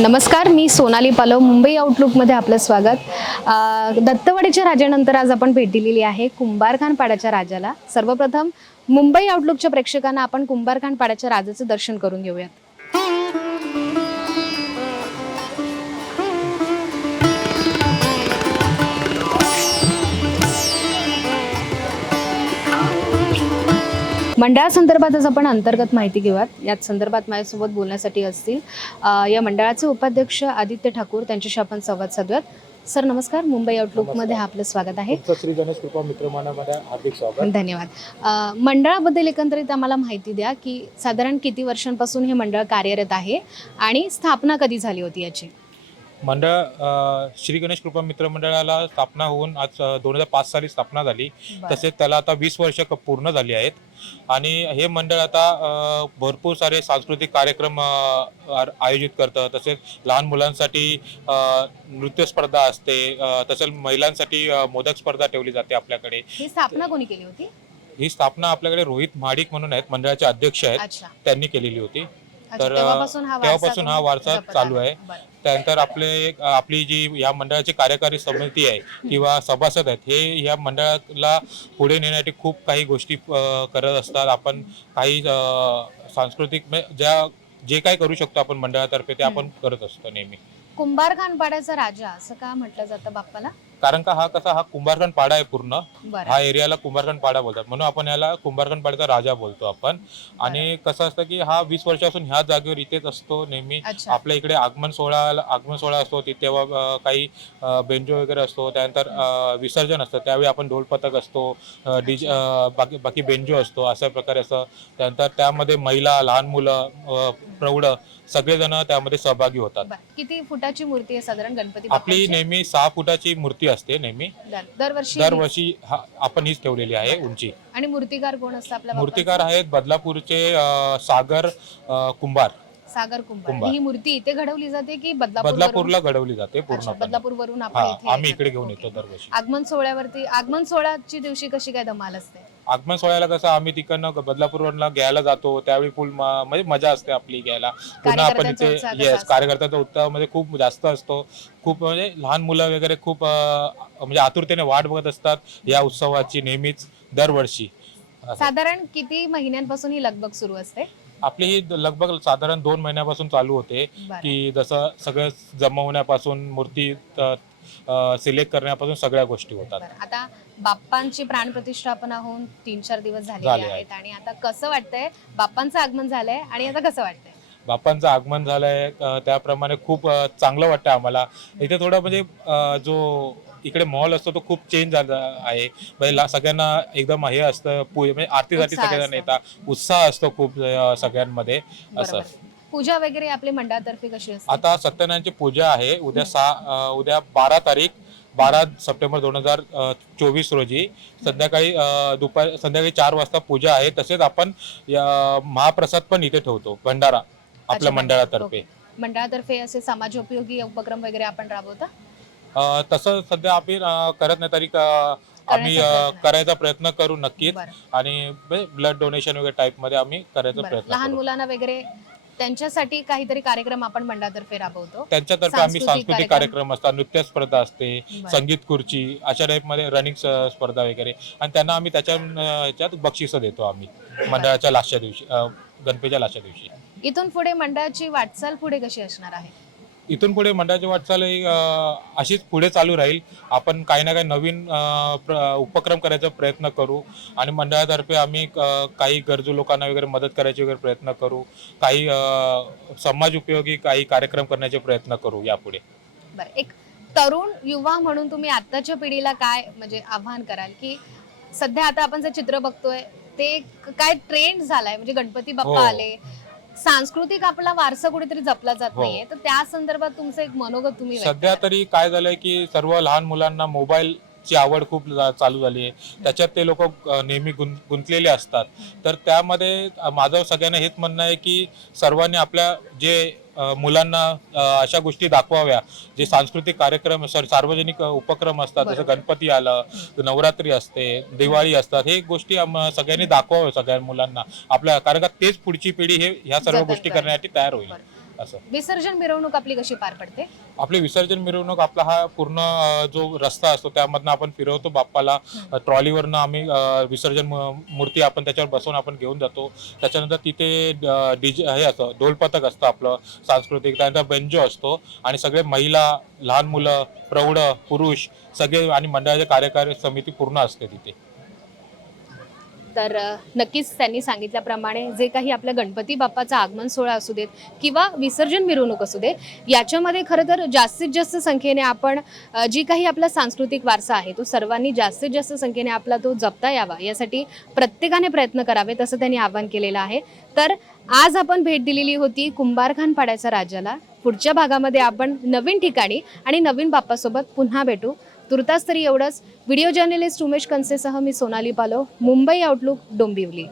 नमस्कार मी सोनाली पालव मुंबई आउटलुकमध्ये आपलं स्वागत. दत्तवाडीच्या राजानंतर आज आपण भेट दिलेली आहे कुंभारखान पाड्याच्या राजाला. सर्वप्रथम मुंबई आउटलुकच्या प्रेक्षकांना आपण कुंभारखान पाड्याच्या राजाचं दर्शन करून घेऊयात. मंडळासंदर्भात आज आपण अंतर्गत माहिती घेऊयात. याच संदर्भात माझ्यासोबत बोलण्यासाठी असतील या मंडळाचे उपाध्यक्ष आदित्य ठाकूर. त्यांच्याशी आपण संवाद साधूयात. सर नमस्कार. मुंबई आउटलुकमध्ये आपलं स्वागत आहे. श्री गणेश कृपा मित्रमानामध्ये हार्दिक स्वागत. धन्यवाद. मंडळाबद्दल एकंदरीत आम्हाला माहिती द्या की साधारण किती वर्षांपासून हे मंडळ कार्यरत आहे आणि स्थापना कधी झाली होती याची? मंडळ श्री गणेश कृपा मित्र मंडळाला स्थापना होऊन आज दोन हजार पाच साली स्थापना झाली. तसेच त्याला आता वीस वर्ष पूर्ण झाली आहेत. आणि हे मंडळ आता भरपूर सारे सांस्कृतिक कार्यक्रम आयोजित करतं. तसेच लहान मुलांसाठी नृत्य स्पर्धा असते. तसेच महिलांसाठी मोदक स्पर्धा ठेवली जाते आपल्याकडे. ही स्थापना कोणी केली होती? ही स्थापना आपल्याकडे रोहित महाडिक म्हणून आहेत मंडळाचे अध्यक्ष आहेत. त्यांनी केलेली होती. तर, तेव्हापासून हा वारसा तेव्हापासून हा तुम्ही वारसा जपत चालू आहात. आहे. बरं. त्यानंतर आपले आपली जी या मंडळाची कार्यकारी समिती आहे किंवा सभासद आहेत हे या मंडळाला पुढे नेण्यासाठी खूप काही गोष्टी अ, करत असतात आपण काही अ, सांस्कृतिक म्हणजे ज्या जे काही करू शकतो आपण मंडळातर्फे ते आपण करत असतो नेहमी कुंभारखान पाड्याचा राजा असं का म्हटलं जातं बाप्पाला कारण का हा कसा हा कुंभारखंड पाडा आहे पूर्ण. हा एरियाला कुंभारखंड पाडा बोलतात. म्हणून आपण याला कुंभारखंड पाड्याचा राजा बोलतो आपण. आणि कसं असतं की हा वीस वर्षापासून ह्या जागेवर इथेच असतो नेहमी. आपल्या इकडे आगमन सोहळा आगमन सोहळा असतो तेव्हा काही बेंजो वगैरे असतो. त्यानंतर विसर्जन असतं. त्यावेळी आपण ढोल पथक असतो डीजे बाकी बाकी बेंजो असतो अशा प्रकारे असं. त्यानंतर त्यामध्ये महिला लहान मुलं प्रौढ सगळेजण त्यामध्ये सहभागी होतात बरं. किती फुटाची मूर्ती आहे साधारण गणपती आपली बाप्पाची? नेहमी सहा फुटाची मूर्ती असते नेहमी दर- दरवर्षी दरवर्षी हा आपण हीच ठेवलेली आहे उंची आणि मूर्तिकार कोण असतं आपल्या मूर्तिकार आहेत बदलापूरचे अ, सागर अ, कुंभार? सागर कुंभार कुंभार. ही मूर्ती इथे घडवली जाते की बदलापूर बदलापूरला घडवली जाते पूर्णपणे बदलापूर वरून हा आपण इथे आम्ही येतात. इकडे घेऊन ओके. येतो दरवर्षी आगमन सोहळ्यावरती आगमन सोहळ्याची दिवशी कशी काय धमाल असते आगमन सोहळ्याला कसं आम्ही तिकडनं बदलापूरवरनं घ्यायला जातो त्यावेळी फुल म- म्हणजे मजा असते आपली घ्यायला पुन्हा आपण कार्यकर्त्यांचा इथे उत्साह कसा येस असतो? कार्यकर्त्याचा उत्साह म्हणजे खूप जास्त असतो खूप म्हणजे लहान मुलं वगैरे खूप अं, म्हणजे आतुरतेने वाट बघत असतात या उत्सवाची नेहमीच दरवर्षी. साधारण किती महिन्यांपासून ही लगबग सुरू असते आपली ही लगभग साधारण दोन महिन्यापासून चालू होते. की जसं सगळं जमवण्यापासून मूर्ती सिलेक्ट करण्यापासून सगळ्या गोष्टी होतात. आता बाप्पांची प्राणप्रतिष्ठापना होऊन तीन चार दिवस झाले आहेत. आणि आता कसं वाटतंय? बाप्पांचं आगमन झालंय आणि आता कसं वाटतंय? बाप्पांचं आगमन झालंय त्याप्रमाणे खूप चांगलं वाटतं आम्हाला. इथे थोडं म्हणजे जो इकडे मॉल असतो तो खूप चेंज झाला आहे. म्हणजे ला- सगळ्यांना एकदम हे असतं पू- म्हणजे आरतीसाठी उत्साह सगळेजण असतो. येतात उत्साह असतो खूप अं, सगळ्यांमध्ये असं. बरोबर. पूजा वगैरे आपल्या मंडळातर्फे कशी असते? आता सत्यनारायणची पूजा आहे उद्या सहा अं, उद्या बारा तारीख बारा सप्टेंबर दोन हजार चोवीस रोजी. संध्याकाळी अं, दुपार संध्याकाळी चार वाजता पूजा आहे. तसेच आपण या- महाप्रसाद पण इथे ठेवतो भंडारा आपल्या. मंडळातर्फे. मंडळातर्फे असे समाजोपयोगी उपक्रम वगैरे आपण राबवता? तसं सध्या आम्ही करत नाही तरी आम्ही. करायचा प्रयत्न करू नक्कीच. आणि ब्लड डोनेशन वगैरे टाईपमध्ये आम्ही करायचा. प्रयत्न लहान मुलांना वगैरे त्यांच्यासाठी काहीतरी कार्यक्रम आपण मंडळातर्फे राबवतो. त्यांच्यातर्फे आम्ही सांस्कृतिक कार्यक्रम. असतात नृत्य स्पर्धा असते. संगीत खुर्ची अशा टाईपमध्ये रनिंग स्पर्धा वगैरे. आणि त्यांना आम्ही त्याच्या ह्याच्यात बक्षिसं देतो आम्ही मंडळाच्या लास्टच्या दिवशी गणपतीच्या लास्टच्या दिवशी. इथून पुढे मंडळाची वाटचाल पुढे कशी असणार आहे? इथून पुढे मंडळाची वाटचाल ही, अशीच पुढे चालू राहील. आपण काही ना काही नवीन प्र- उपक्रम करायचा प्रयत्न करू आणि मंडळातर्फे आम्ही काही गरजू लोकांना वगैरे मदत करायचे वगैरे प्रयत्न करू. काही समाज उपयोगी काही कार्यक्रम करण्याचे प्रयत्न करू यापुढे. बरं एक तरुण युवा म्हणून तुम्ही आत्ताच्या पिढीला काय म्हणजे आव्हान कराल? की सध्या आता आपण जे चित्र बघतोय ते काय ट्रेंड झालाय? म्हणजे गणपती बाप्पा हो. आले सांस्कृतिक आपला वारसा कुठेतरी जपला जात हो. नाहीये. तर त्या संदर्भात तुमचं एक मनोगत तुम्ही व्यक्त सध्या करा. तरी काय झालंय की सर्व लहान मुलांना मोबाईल ची आवड खूप जा- चालू झाली आहे. त्याच्यात ते लोक नेहमी गुंत गुंतलेले असतात. तर त्यामध्ये माझं सगळ्यांना हेच म्हणणं आहे की सर्वांनी आपल्या जे मुलांना अशा गोष्टी दाखवाव्या जे सांस्कृतिक कार्यक्रम सर सार्वजनिक उपक्रम असतात जसं. गणपती आलं नवरात्री असते दिवाळी असतात हे गोष्टी सगळ्यांनी दाखवाव्या सगळ्या मुलांना आपल्या कारण का तेच पुढची पिढी हे ह्या सर्व गोष्टी. करण्यासाठी तयार होईल. असं. विसर्जन मिरवणूक आपली कशी पार पडते? आपली विसर्जन मिरवणूक आपला हा पूर्ण अ, जो रस्ता असतो त्यामधनं आपण फिरवतो बाप्पाला. अ, ट्रॉलीवरनं आम्ही अ, विसर्जन मू- मूर्ती आपण त्याच्यावर बसवून आपण घेऊन जातो. त्याच्यानंतर तिथे डीजे हे असतं ढोलपथक असतं आपलं सांस्कृतिक. त्यानंतर बेंजो असतो आणि सगळे महिला लहान मुलं प्रौढ पुरुष सगळे आणि मंडळाचे कार्यकारी समिती पूर्ण असते तिथे. तर नक्कीच त्यांनी सांगितल्याप्रमाणे जे काही आपल्या गणपती बाप्पाचा आगमन सोहळा असू देत किंवा विसर्जन मिरवणूक असू दे याच्यामध्ये खरं तर जास्तीत जास्त संख्येने आपण जी काही आपला सांस्कृतिक वारसा आहे तो सर्वांनी जास्तीत जास्त संख्येने आपला तो जपता यावा यासाठी प्रत्येकाने प्रयत्न करावे तसं त्यांनी आवाहन केलेलं आहे. तर आज आपण भेट दिलेली होती कुंभारखान पाड्याच्या राजाला. पुढच्या भागामध्ये आपण नवीन ठिकाणी आणि नवीन बाप्पासोबत पुन्हा भेटू. तुर्तास तरी एवढंच. व्हिडिओ जर्नलिस्ट उमेश कनसेसह मी सोनाली पालो. मुंबई आउटलुक डोंबिवली.